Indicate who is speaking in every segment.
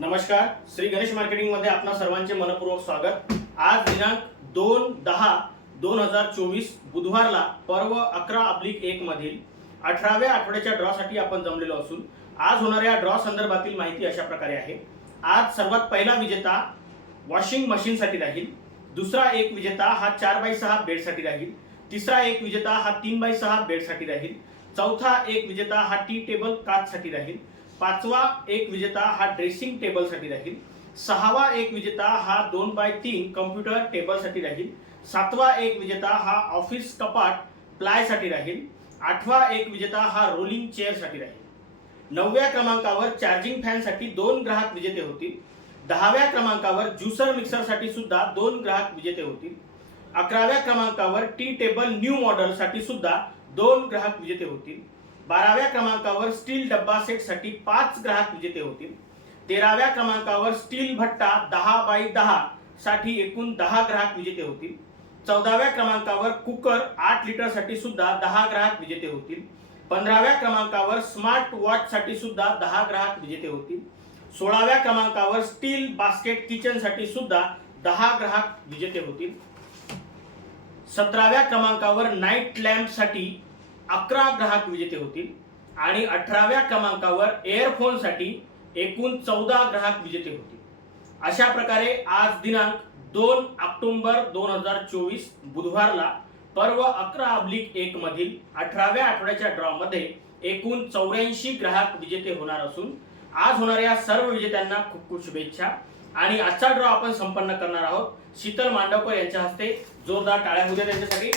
Speaker 1: नमस्कार श्री गणेश मार्केटिंगमध्ये आपणा सर्वांचे मनपूर्वक स्वागत. आज दिनांक दोन दहा दोन हजार चोवीस बुधवारला पर्व अकरा अब्लिक एक मधील अठराव्या आठवड्याच्या ड्रॉसाठी आपण जमलेलो असून आज होणाऱ्या ड्रॉ संदर्भातील माहिती अशा प्रकारे आहे. आज सर्वात पहिला विजेता वॉशिंग मशीनसाठी राहील. दुसरा एक विजेता हा चार बाय सहा बेडसाठी राहील. तिसरा एक विजेता हा तीन बाय सहा बेडसाठी राहील. चौथा एक विजेता हा टी टेबल काचसाठी राहील. पाचवा एक विजेता हा ड्रेसिंग टेबलसाठी राहील. सहावा एक विजेता हा दोन बाय तीन कम्प्युटर टेबलसाठी राहील. सातवा एक विजेता हा ऑफिस कपाट प्लायसाठी राहील. आठवा एक विजेता हा रोलिंग चेअरसाठी राहील. नवव्या क्रमांकावर चार्जिंग फॅनसाठी दोन ग्राहक विजेते होतील. दहाव्या क्रमांकावर ज्युसर मिक्सरसाठी सुद्धा दोन ग्राहक विजेते होतील. अकराव्या क्रमांकावर टी टेबल न्यू मॉडेलसाठी सुद्धा दोन ग्राहक विजेते होतील. बाराव्या क्रमांकावर स्टील डब्बा सेटसाठी पाच ग्राहक विजेते होतील. तेराव्या क्रमांकावर स्टील भट्टा दहा बाय दहा साठी एकूण दहा ग्राहक विजेते होतील. चौदाव्या क्रमांकावर कुकर आठ लिटरसाठी सुद्धा दहा ग्राहक विजेते होतील. पंधराव्या क्रमांकावर स्मार्ट वॉचसाठी सुद्धा दहा ग्राहक विजेते होतील. सोळाव्या क्रमांकावर स्टील बास्केट किचनसाठी सुद्धा दहा ग्राहक विजेते होतील. सतराव्या क्रमांकावर नाईट लॅम्पसाठी अकरा ग्राहक विजेते होतील आणि अठराव्या क्रमांकावर एअरफोनसाठी एकूण चौदा ग्राहक विजेते होतील. अशा प्रकारे आज दिनांक दोन ऑक्टोंबर दोन हजार चोवीस बुधवारला पर्व अकरा अब्लिक एक मधील अठराव्या आठवड्याच्या ड्रॉमध्ये एकूण चौऱ्याऐंशी ग्राहक विजेते होणार असून आज होणाऱ्या सर्व विजेत्यांना खूप खूप शुभेच्छा. आणि आजचा ड्रॉ आपण संपन्न करणार आहोत. शीतल मांडवकर यांच्या हस्ते जोरदार टाळ्या होऊ द्या त्यांच्यासाठी.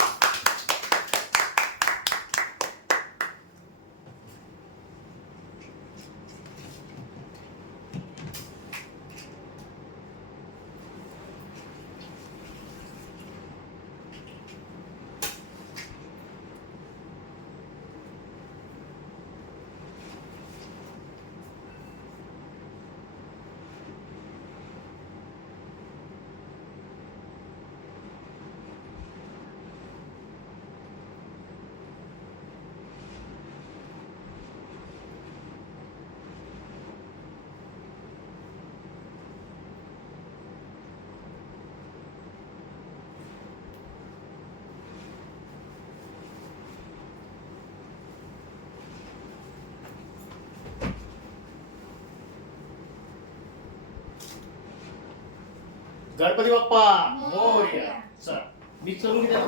Speaker 1: गणपती बाप्पा मोरया. चला मी चलून घ्या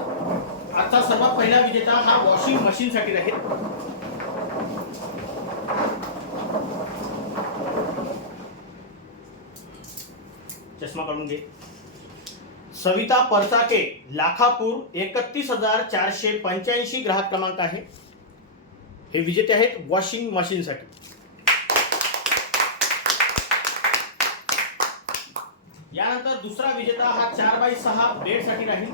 Speaker 1: आजचा सर्वात पहिला विजेता हा वॉशिंग मशीन साठी राहील. चष्मा काढून घे. सविता परचाके लाखापूर एकतीस हजार चारशे पंच्याऐंशी ग्राहक क्रमांक आहे. हे विजेते आहेत वॉशिंग मशीनसाठी. यानंतर दुसरा विजेता हा चार बाय सहा बेड साठी राहील.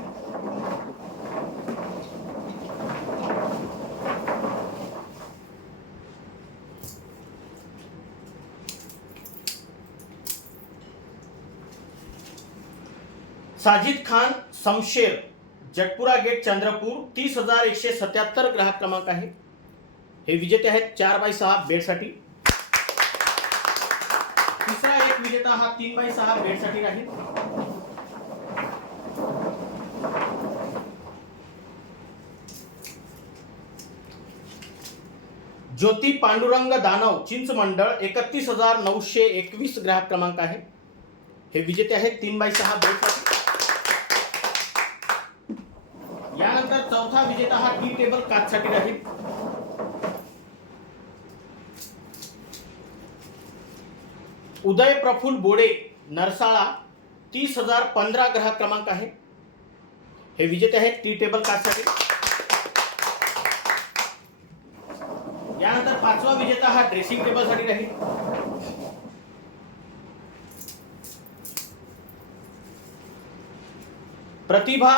Speaker 1: साजिद खान समशेर जटपुरा गेट, चंद्रपूर, तीस हज़ार एकशे सत्याहत्तर ग्राहक क्रमांक आहे. हे विजेते आहेत चार बाय सहा बेडसाठी. विजेता हा तीन बाय सहा बेडसाठी राहील. ज्योती पांडुरंग दानव चिंच मंडळ एकतीस हजार नऊशे एकवीस ग्राहक क्रमांक आहे. हे विजेते आहेत तीन बाय सहा बेडसाठी. यानंतर चौथा विजेता हा टी टेबल काचसाठी राहील. उदय प्रफुल बोडे नरसाळा तीस हजार पंधरा ग्राहक क्रमांक आहे. हे विजेते आहेत टी टेबल काचसाठी यानंतर पाचवा विजेता हा ड्रेसिंग टेबलसाठी राहील. प्रतिभा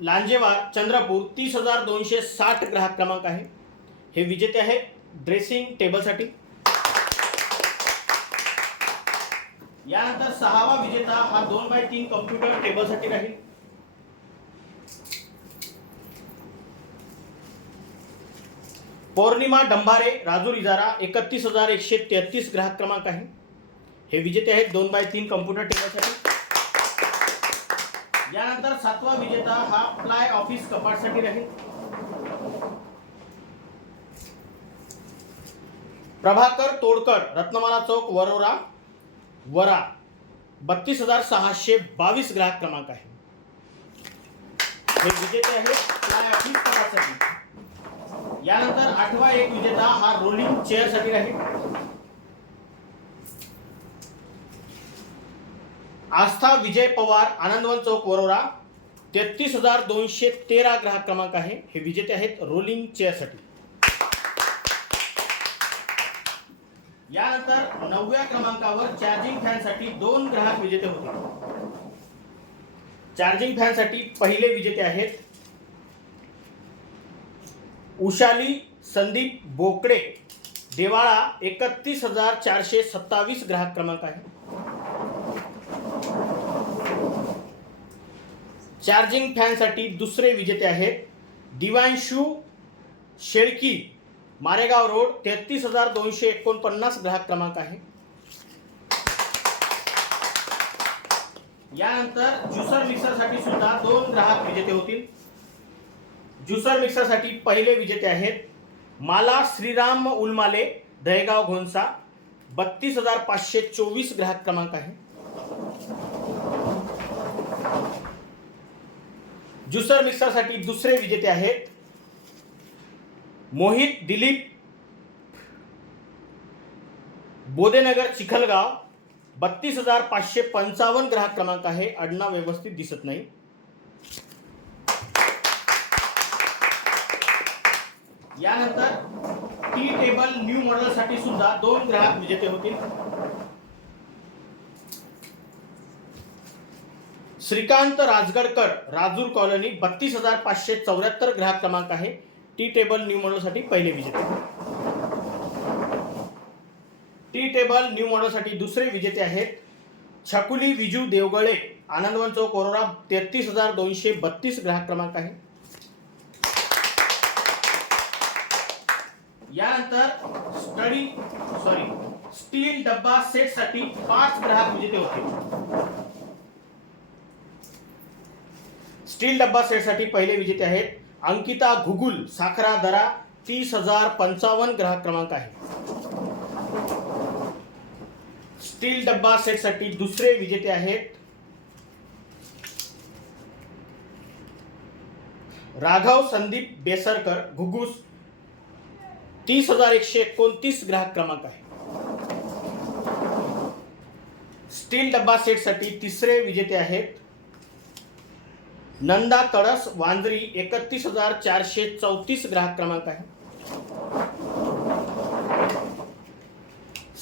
Speaker 1: लांजेवार चंद्रपूर तीस हजार दोनशे साठ ग्राहक क्रमांक आहे. हे विजेते आहेत ड्रेसिंग टेबलसाठी यानंतर सहावा विजेता हा दोन बाय तीन कम्प्युटर टेबलसाठी राहील. पौर्णिमा डंबारे राजूर इजारा एकतीस हजार एकशे तेहतीस ग्राहक क्रमांक आहे. हे विजेते आहेत दोन बाय तीन कम्प्युटर टेबलसाठी यानंतर सातवा विजेता हा प्लाय ऑफिस कपाटसाठी राहील. प्रभाकर तोडकर रत्नमाला चौक वरोरा वरा बत्तीस हजार सहाशे बावीस ग्राहक क्रमांक आहे. हे विजेते आहेत यानंतर आठवा एक विजेता हा रोलिंग चेअरसाठी राहील. आस्था विजय पवार आनंदवन चौक वरोरा तेहतीस हजार दोनशे तेरा ग्राहक क्रमांक आहे. हे विजेते आहेत रोलिंग चेअरसाठी चार्जिंग फॅनसाठी दोन विजेते चार्जिंग पहिले विजेते आहेत उशाली, संदीप बोकडे. देवाळा एकतीस हज़ार चारशे सत्तावीस ग्राहक क्रमांक आहे. चार्जिंग फॅनसाठी दुसरे विजेते आहेत दिवांशू शेळकी. मारेगाव रोड तेहतीस हजार दोनशे एकोणपन्नास ग्राहक क्रमांक आहे. यानंतर ज्युसर मिक्सरसाठी सुद्धा दोन ग्राहक विजेते होतील. ज्युसर मिक्सरसाठी पहिले विजेते आहेत माला श्रीराम उलमाले दहेगाव घोणसा बत्तीस हजार पाचशे चोवीस ग्राहक क्रमांक आहे. ज्युसर मिक्सरसाठी दुसरे विजेते आहेत मोहित दिलीप बोदेनगर चिखलगाव बत्तीस हजार पाचशे पंचावन्न ग्राहक क्रमांक आहे. आडनाव व्यवस्थित दिसत नाही. यानंतर टी टेबल न्यू मॉडेलसाठी सुद्धा दोन ग्राहक विजेते होतील. श्रीकांत राजगडकर राजूर कॉलनी बत्तीस हजार पाचशे चौऱ्याहत्तर ग्राहक क्रमांक आहे. टी टेबल न्यू मॉडेलसाठी पहिले विजेते. टी टेबल न्यू मॉडेलसाठी दुसरे विजेते आहेत छकुली विजू देवगळे. आनंदवन चौक वरोरा तेहतीस हजार दोनशे बत्तीस ग्राहक क्रमांक आहे. यानंतर स्टडी सॉरी स्टील डब्बा सेटसाठी पाच ग्राहक विजेते होते. स्टील डब्बा सेटसाठी पहिले विजेते आहेत अंकिता घुगुल साखरा दरा तीस हजार पंचावन्न ग्राहक क्रमांक आहे. स्टील डब्बा सेटसाठी दुसरे विजेते आहेत. राघव संदीप बेसरकर घुगुस तीस हजार एकशे एकोणतीस ग्राहक क्रमांक आहे. स्टील डब्बा सेटसाठी तिसरे विजेते आहेत. नंदा तडस वांद्री एकतीस हजार चारशे चौतीस ग्राहक क्रमांक आहे.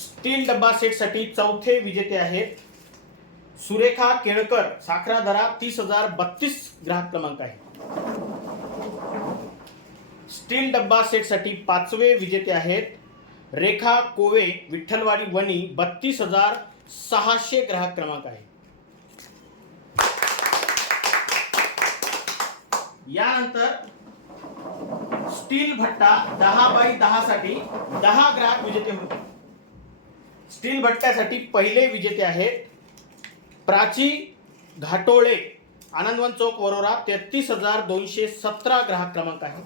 Speaker 1: स्टील डब्बा सेटसाठी चौथे विजेते आहेत. सुरेखा केळकर साखरा दरा तीस हजार बत्तीस ग्राहक क्रमांक आहे. स्टील डब्बा सेटसाठी पाचवे विजेते आहेत. रेखा कोवे विठ्ठलवाडी वणी बत्तीस हजार सहाशे ग्राहक क्रमांक आहे. यानंतर स्टील भट्टा दहा बाय दहा साठी दहा ग्राहक विजेते होते. स्टील भट्ट्यासाठी पहिले विजेते आहेत प्राची घाटोळे आनंदवन चौक वरोरा तेहतीस हजार दोनशे सतरा ग्राहक क्रमांक आहे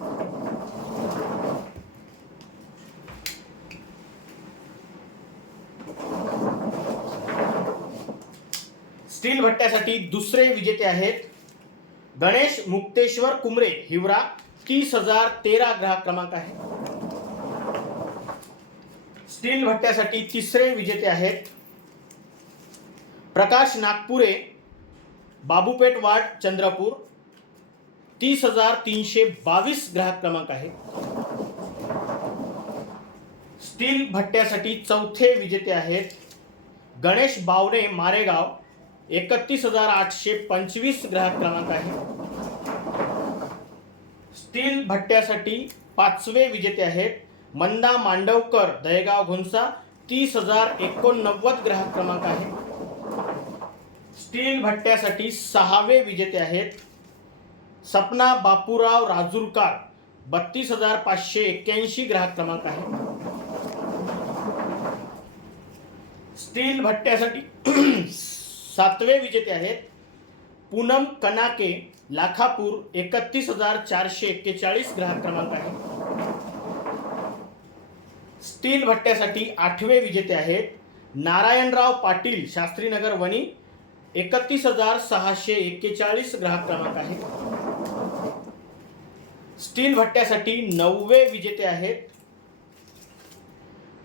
Speaker 1: स्टील भट्ट्यासाठी दुसरे विजेते आहेत गणेश मुक्तेश्वर कुमरे हिवरा तीस हजार तेरा ग्राहक क्रमांक आहे. स्टील भट्ट्यासाठी तिसरे विजेते आहेत. प्रकाश नागपुरे बाबूपेठ वार्ड चंद्रपूर तीस हजार तीनशे बावीस ग्राहक क्रमांक आहे. स्टील भट्ट्यासाठी चौथे विजेते आहेत. गणेश बावणे मारेगाव एकतीस हजार आठशे पंचवीस ग्राहक क्रमांक आहे. स्टील भट्ट्यासाठी पाचवे विजेते आहेत मंदा मांडवकर दहेगाव घुंसा तीस हजार एकोणनव्वद ग्राहक क्रमांक आहे. स्टील भट्ट्यासाठी सहावे विजेते आहेत सपना बापूराव राजूरकार बत्तीस हजार पाचशे एक्क्याऐंशी ग्राहक क्रमांक आहे. स्टील भट्ट्यासाठी सातवे विजेते आहेत. पूनम कनाके लाखापूर एकतीस हजार चारशे एक्केचाळीस ग्राहक क्रमांक आहे. स्टील भट्ट्यासाठी आठवे विजेते आहेत. नारायणराव पाटील शास्त्रीनगर वणी एकतीस हजार सहाशे एक्केचाळीस ग्राहक क्रमांक आहे. स्टील भट्ट्यासाठी नववे विजेते आहेत.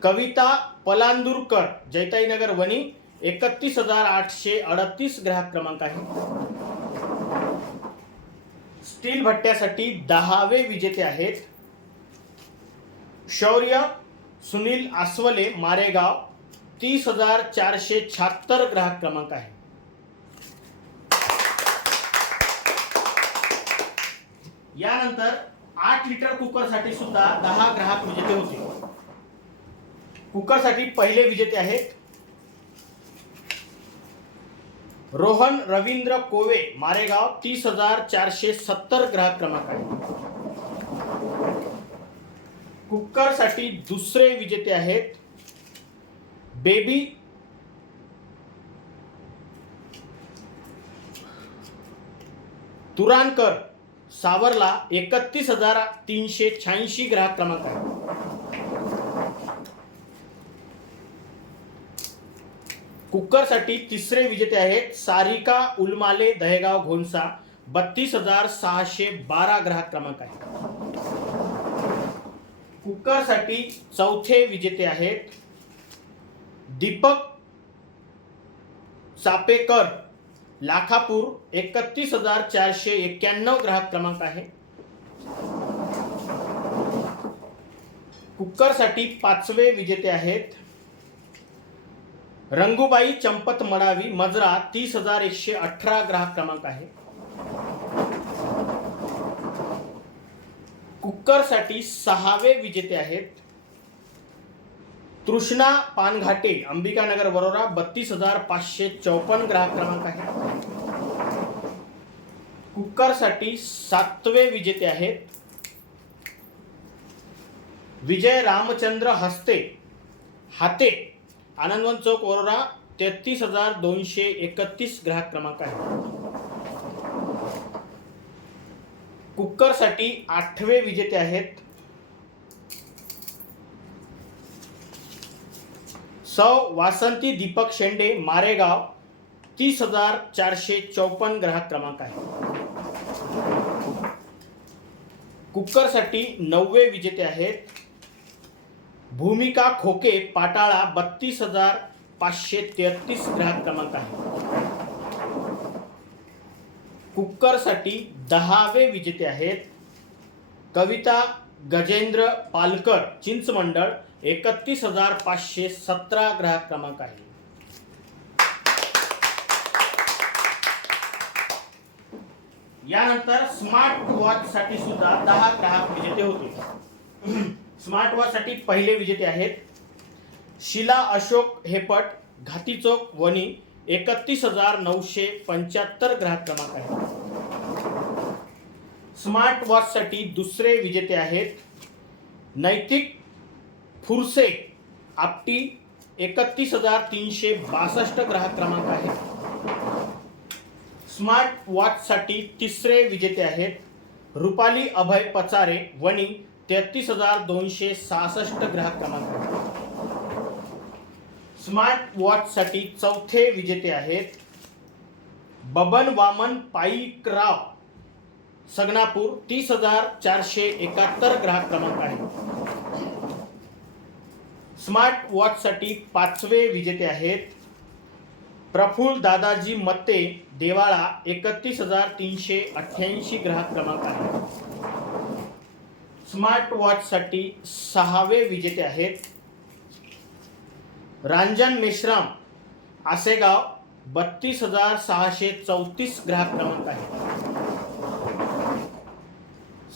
Speaker 1: कविता पलांदूरकर जैताईनगर वणी एकतीस हजार आठशे अडतीस ग्राहक क्रमांक आहे. स्टील भट्ट्यासाठी दहावे विजेते आहेत. शौर्य सुनील आसवले मारेगाव तीस हजार चारशे शहात्तर ग्राहक क्रमांक आहे. यानंतर आठ लिटर कुकरसाठी सुद्धा दहा ग्राहक विजेते होते. कुकरसाठी पहिले विजेते आहेत. रोहन रवींद्र कोवे मारेगाव तीस हजार चारशे सत्तर ग्राहक क्रमांक आहे कुकरसाठी दुसरे विजेते आहेत बेबी तुरानकर सावरला एकतीस हजार तीनशे शहाऐंशी ग्राहक क्रमांक आहे. कुकरसाठी तिसरे विजेते आहेत सारिका उलमाले दहेगाव घोणसा. बत्तीस हजार सहाशे बारा ग्राहक क्रमांक आहे कुकरसाठी चौथे विजेते आहेत दीपक चापेकर. लाखापूर एकतीस हजार चारशे एक्क्याण्णव ग्राहक क्रमांक आहे. कुकरसाठी पाचवे विजेते आहेत रंगूबाई चंपत मडावी मजरा तीस हजार एकशे अठरा ग्राहक क्रमांक आहे. कुकरसाठी सहावे विजेते आहेत. तृष्णा पानघाटे अंबिकानगर वरोरा बत्तीस हजार पाचशे चौपन्न ग्राहक क्रमांक आहे. कुकरसाठी सातवे विजेते आहेत. विजय रामचंद्र हस्ते हाते आनंदवन चौक वरोरा तेहतीस हजार दोनशे एकतीस ग्राहक क्रमांक आहे. कुकरसाठी आठवे विजेते आहेत. सौ वासंती दीपक शेंडे मारेगाव तीस हजार चारशे चौपन्न ग्राहक क्रमांक आहे. कुकरसाठी नववे विजेते आहेत. भूमिका खोके पाटाळा बत्तीस हजार पाचशे तेहतीस ग्राहक क्रमांक आहे. कुकरसाठी दहावे विजेते आहेत. कविता गजेंद्र पालकर चिंचमंडळ एकतीस हजार पाचशे सतरा ग्राहक क्रमांक आहे. यानंतर स्मार्ट वॉच साठी सुद्धा दहा ग्राहक विजेते होते. स्मार्ट वॉचसाठी पहिले विजेते आहेत. शिला अशोक हेपट घाती चौक वणी एकतीस हजार नऊशे पंच्याहत्तर ग्राहक क्रमांक आहे स्मार्ट वॉचसाठी दुसरे विजेते आहेत. नैतिक फुरसे आपटी एकतीस हजार तीनशे बासष्ट ग्राहक क्रमांक आहे स्मार्ट वॉचसाठी तिसरे विजेते आहेत. रुपाली अभय पचारे वणी तेहतीस हजार दोनशे सहासष्ट ग्राहक क्रमांक. स्मार्ट वॉचसाठी चौथे विजेते आहेत बबन वामन पाईकराव. सगनापूर तीस हजार चारशे एकाहत्तर ग्राहक क्रमांक आहे. स्मार्ट वॉचसाठी पाचवे विजेते आहेत प्रफुल्ल दादाजी मत्ते देवाळा एकतीस हजार तीनशे अठ्ठ्याऐंशी ग्राहक क्रमांक आहे. स्मार्ट वॉचसाठी सहावे विजेते आहेत. रांजन मेश्राम आसेगाव बत्तीस हजार सहाशे चौतीस ग्राहक क्रमांक आहे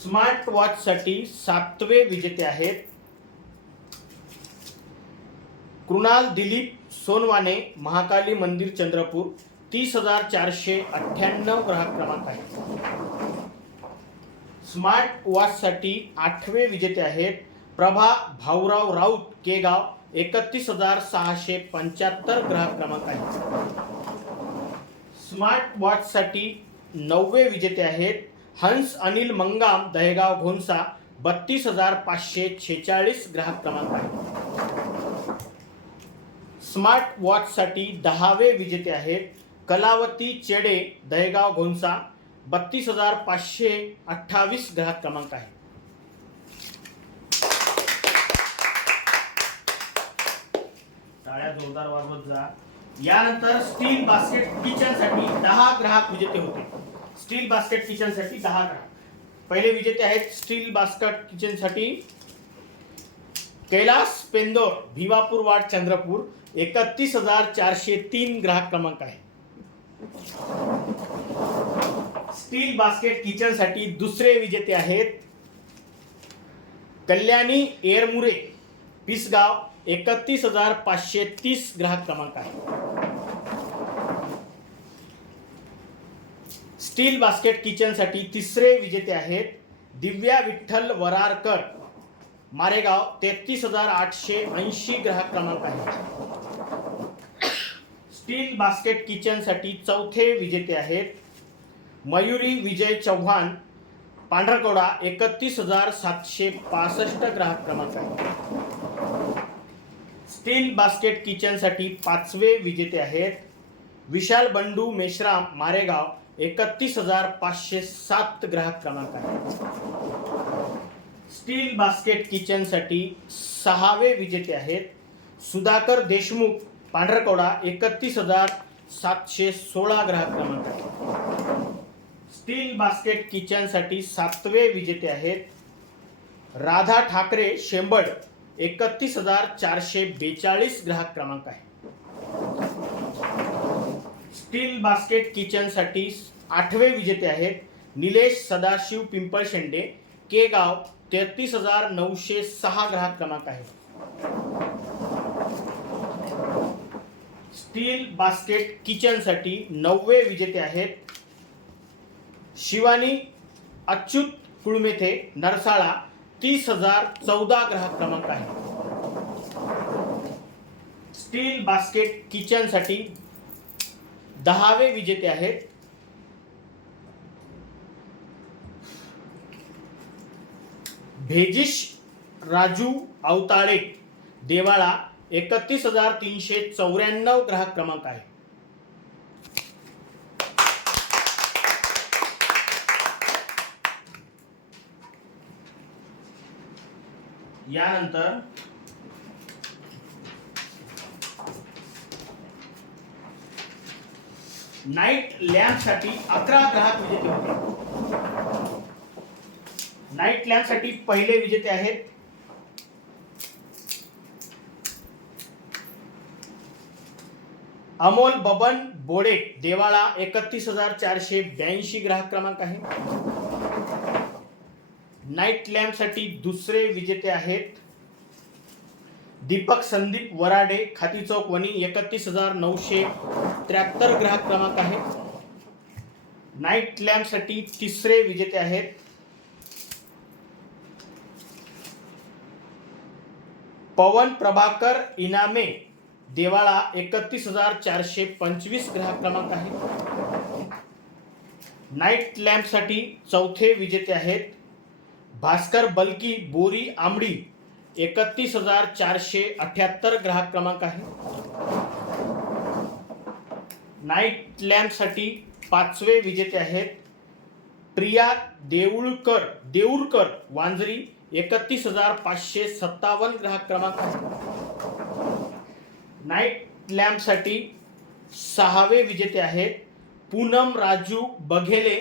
Speaker 1: स्मार्ट वॉचसाठी सातवे विजेते आहेत. कृणाल दिलीप सोनवाने महाकाली मंदिर चंद्रपूर तीस हजार चारशे अठ्ठ्याण्णव ग्राहक क्रमांक आहे स्मार्ट वॉचसाठी आठवे विजेते आहेत प्रभा भाऊराव राऊत केगाव एकतीस हजार सहाशे पंच्याहत्तर ग्राहक क्रमांक आहे स्मार्ट वॉचसाठी नववे विजेते आहेत हंस अनिल मंगाम दहेगाव घोंसा बत्तीस हजार पाचशे छेचाळीस ग्राहक क्रमांक आहे स्मार्ट वॉचसाठी दहावे विजेते आहेत कलावती चेडे दहेगाव घोंसा बत्तीस हजार पाचशे अठ्ठावीस ग्राहक क्रमांक आहे. टाळ्या जोरदार वाजवत जा. यानंतर स्टील बास्केट किचनसाठी दहा ग्राहक विजेते होते. स्टील बास्केट किचनसाठी दहा ग्राहक. पहिले विजेते आहेत स्टील बास्केट किचनसाठी कैलास पेंदोर भिवापूर वाड चंद्रपूर. एकतीस हजार चारशे तीन ग्राहक क्रमांक आहे. स्टील बास्केट किचनसाठी दुसरे विजेते आहेत कल्याणी एरमुरे पिसगाव एकतीस हजार पाचशे तीस ग्राहक क्रमांक आहे. स्टील बास्केट किचनसाठी तिसरे विजेते आहेत दिव्या विठ्ठल वरारकर मारेगाव तेहतीस हजार आठशे ऐंशी ग्राहक क्रमांक आहे. स्टील बास्केट किचनसाठी चौथे विजेते आहेत मयुरी विजय चव्हाण पांढरकवडा एकतीस हजार सातशे पासष्ट ग्राहक क्रमांक आहे. स्टील बास्केट किचनसाठी पाचवे विजेते आहेत. विशाल बंडू मेश्राम मारेगाव एकतीस हजार पाचशे सात ग्राहक क्रमांक आहे. स्टील बास्केट किचनसाठी सहावे विजेते आहेत. सुधाकर देशमुख पांढरकवडा एकतीस हजार सातशे सोळा ग्राहक क्रमांक आहे. स्टील बास्केट किचनसाठी सातवे विजेते आहेत. राधा ठाकरे शेंबड एकतीस हजार चारशे बेचाळीस ग्राहक क्रमांक आहे. स्टील बास्केट किचनसाठी आठवे विजेते आहेत. निलेश सदाशिव पिंपळशेंडे के गाव तेहतीस हजार नऊशे सहा ग्राहक क्रमांक आहे. स्टील बास्केट किचनसाठी नववे विजेते आहेत. शिवानी अच्युत कुळमेथे नरसाळा तीस हजार चौदा ग्राहक क्रमांक आहे. स्टील बास्केट किचनसाठी दहावे विजेते आहेत. भेजिश राजू अवताळे देवाळा एकतीस हजार तीनशे चौऱ्याण्णव ग्राहक क्रमांक आहे. यानंतर नाईट लॅम्पसाठी अकरा ग्राहक विजेते होते. नाईट लॅम्पसाठी पहिले विजेते आहेत. अमोल बबन बोडे देवाळा एकतीस हजार चारशे ब्याऐंशी ग्राहक क्रमांक आहे. नाईट लॅम्पसाठी दुसरे विजेते आहेत. दीपक संदीप वराडे खाती चौक वणी एकतीस हजार नऊशे त्र्याहत्तर ग्राहक क्रमांक आहे. नाईट लॅम्पसाठी तिसरे विजेते आहेत. पवन प्रभाकर इनामे देवाळा एकतीस हजार चारशे पंचवीस ग्राहक क्रमांक आहे. नाईट लॅम्पसाठी चौथे विजेते आहेत. भास्कर बलकी बोरी आंबडी एकतीस हजार चारशे अठ्याहत्तर ग्राहक क्रमांक आहे. नाईट लॅम्पसाठी पाचवे विजेते आहेत प्रिया देऊळकर देऊळकर वांजरी एकतीस हजार पाचशे सत्तावन्न ग्राहक क्रमांक आहे. नाईट लॅम्पसाठी सहावे विजेते आहेत पूनम राजू बघेले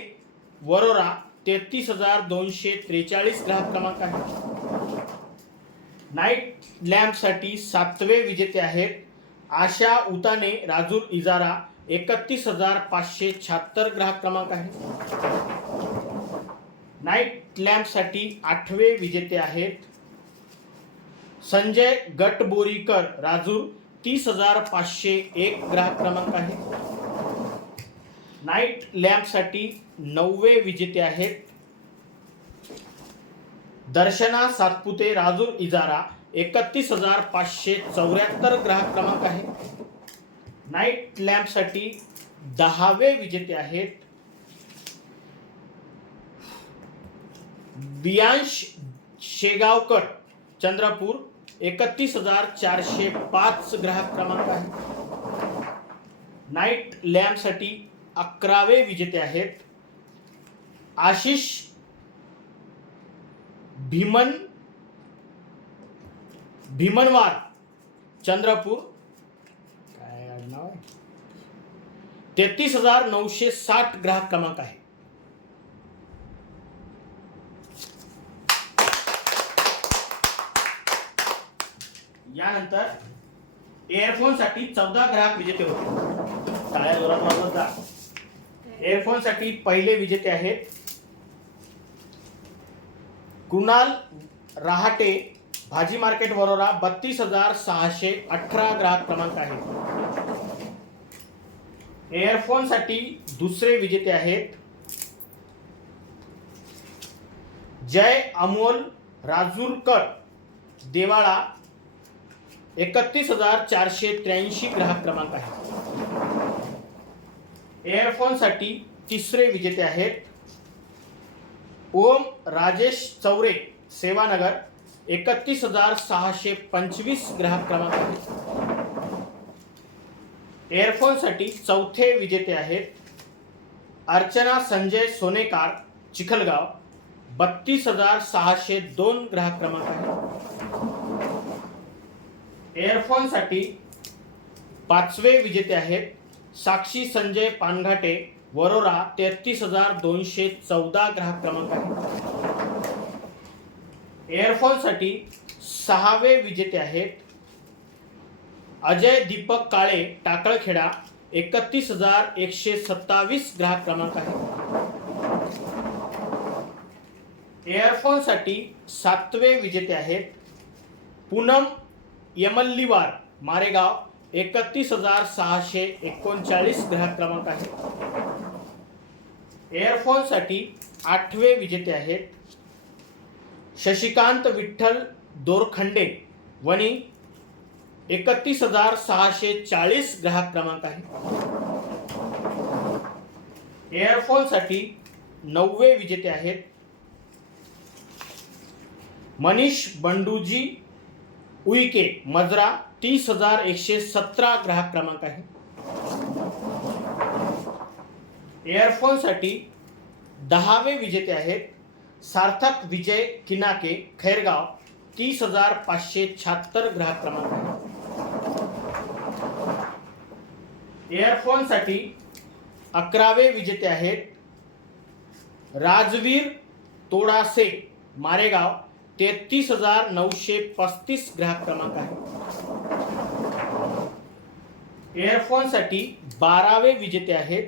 Speaker 1: वरोरा तेहतीस हजार दोनशे त्रेचाळीस ग्राहक क्रमांक आहे. नाईट लॅम्पसाठी सातवे विजेते आहेत आशा उताने राजूर इजारा एकतीस हजार पाचशे शहात्तर ग्राहक क्रमांक आहे. नाईट लॅम्पसाठी आठवे विजेते आहेत संजय गटबोरीकर राजूर तीस हजार पाचशे एक ग्राहक क्रमांक आहे. नाईट लॅम्पसाठी नववे विजेते आहेत. दर्शना सातपुते राजूर इजारा एकतीस हजार पाचशे चौऱ्याहत्तर ग्राहक क्रमांक आहे. नाईट लॅम्पसाठी दहावे विजेते आहेत. बियांश शेगावकर चंद्रपूर एकतीस हजार चारशे पाच ग्राहक क्रमांक आहे. नाईट लॅम्पसाठी अकरावे विजेते आहेत. आशिष भीमन भीमनवार चंद्रपूर. काय आडनाव आहे? तेहतीस हजार नऊशे साठ ग्राहक क्रमांक आहे. यानंतर एअरफोनसाठी चौदा ग्राहक विजेते होते. टाळ्या जोरात वाजवत जा. एअरफोनसाठी पहिले विजेते आहेत कुणाल रहाटे भाजी मार्केट वरोरा बत्तीस हजार सहाशे अठरा ग्राहक क्रमांक आहे. एअरफोनसाठी दुसरे विजेते आहेत. जय अमोल राजूरकर देवाळा एकतीस हजार चारशे त्र्याऐंशी ग्राहक क्रमांक आहे. एअरफोनसाठी तिसरे विजेते आहेत. ओम राजेश चौरे सेवानगर एकतीस हजार सहाशे पंचवीस ग्राहक क्रमांक. आहे एअरफोनसाठी चौथे विजेते आहेत अर्चना संजय सोनेकार चिखलगाव बत्तीस हजार सहाशे दोन ग्राहक क्रमांक आहे एअरफोनसाठी पाचवे विजेते आहेत साक्षी संजय पानघाटे वरोरा तेहतीस हजार दोनशे चौदा ग्राहक क्रमांक आहे. एअरफॉलसाठी सहावे विजेते आहेत अजय दीपक काळे टाकळखेडा एकतीस हजार एकशे सत्तावीस ग्राहक क्रमांक आहे. एअरफॉलसाठी सातवे विजेते आहेत पूनम यमल्लीवार मारेगाव एकतीस हजार सहाशे एकोणचाळीस ग्राहक क्रमांक आहे. एअरफोनसाठी आठवे विजेते आहेत शशिकांत विठ्ठल दोरखंडे वणी एकतीस हजार सहाशे चाळीस ग्राहक क्रमांक आहे. एअरफोनसाठी नववे विजेते आहेत मनीष बंडूजी उईके मजरा तीस हजार एकशे सतरा ग्राहक क्रमांक आहे. एअरफोनसाठी दहावे विजेते आहेत. सार्थक विजय किनाके खैरगाव तीस हजार पाचशे शहात्तर ग्राहक क्रमांक आहे एअरफोनसाठी अकरावे विजेते आहेत. राजवीर तोडासे मारेगाव तेहतीस हजार नऊशे पस्तीस ग्राहक क्रमांक आहे एअरफोनसाठी बारावे विजेते आहेत.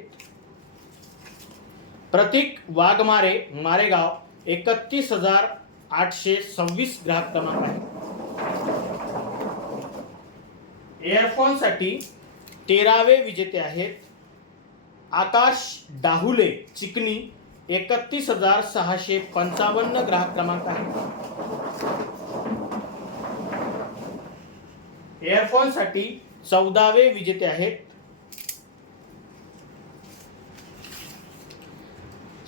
Speaker 1: प्रतीक वाघमारे मारेगाव एकतीस हजार आठशे सव्वीस ग्राहक क्रमांक आहे. एअरफोनसाठी तेरावे विजेते आहेत. आकाश डाहुले चिकनी एकतीस हजार सहाशे पंचावन्न ग्राहक क्रमांक आहे. एअरफोनसाठी चौदावे विजेते आहेत.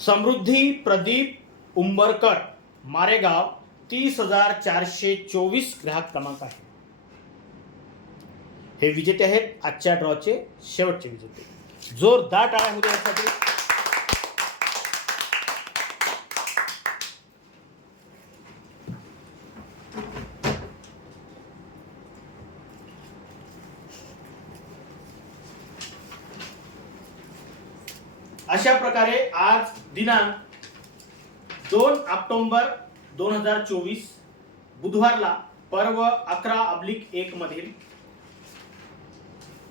Speaker 1: समृद्धी प्रदीप उंबरकर मारेगाव तीस हजार चारशे चोवीस ग्राहक क्रमांक आहे. हे विजेते आहेत आजच्या ड्रॉचे शेवटचे विजेते. जोरदार टाळ्या होऊ द्या यासाठी अशा प्रकारे आज दिनांक दोन ऑक्टोंबर दोन हजार चोवीस बुधवारला पर्व अकरा अब्लिक एक मधील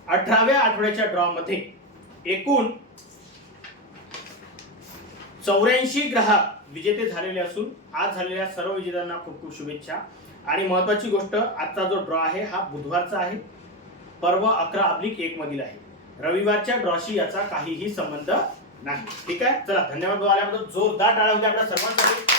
Speaker 1: अठराव्या आठवड्याच्या ड्रॉ मध्ये एकूण चौऱ्याऐंशी ग्राहक विजेते झालेले असून आज झालेल्या सर्व विजेत्यांना खूप खूप शुभेच्छा. आणि महत्वाची गोष्ट आजचा जो ड्रॉ आहे हा बुधवारचा आहे. पर्व अकरा अब्लिक एक मधील आहे. रविवारच्या ड्रॉशी याचा काहीही संबंध नाही. ठीक आहे? चला धन्यवाद आल्याबद्दल जोरदार टाळा होते आपल्या सर्वांसाठी.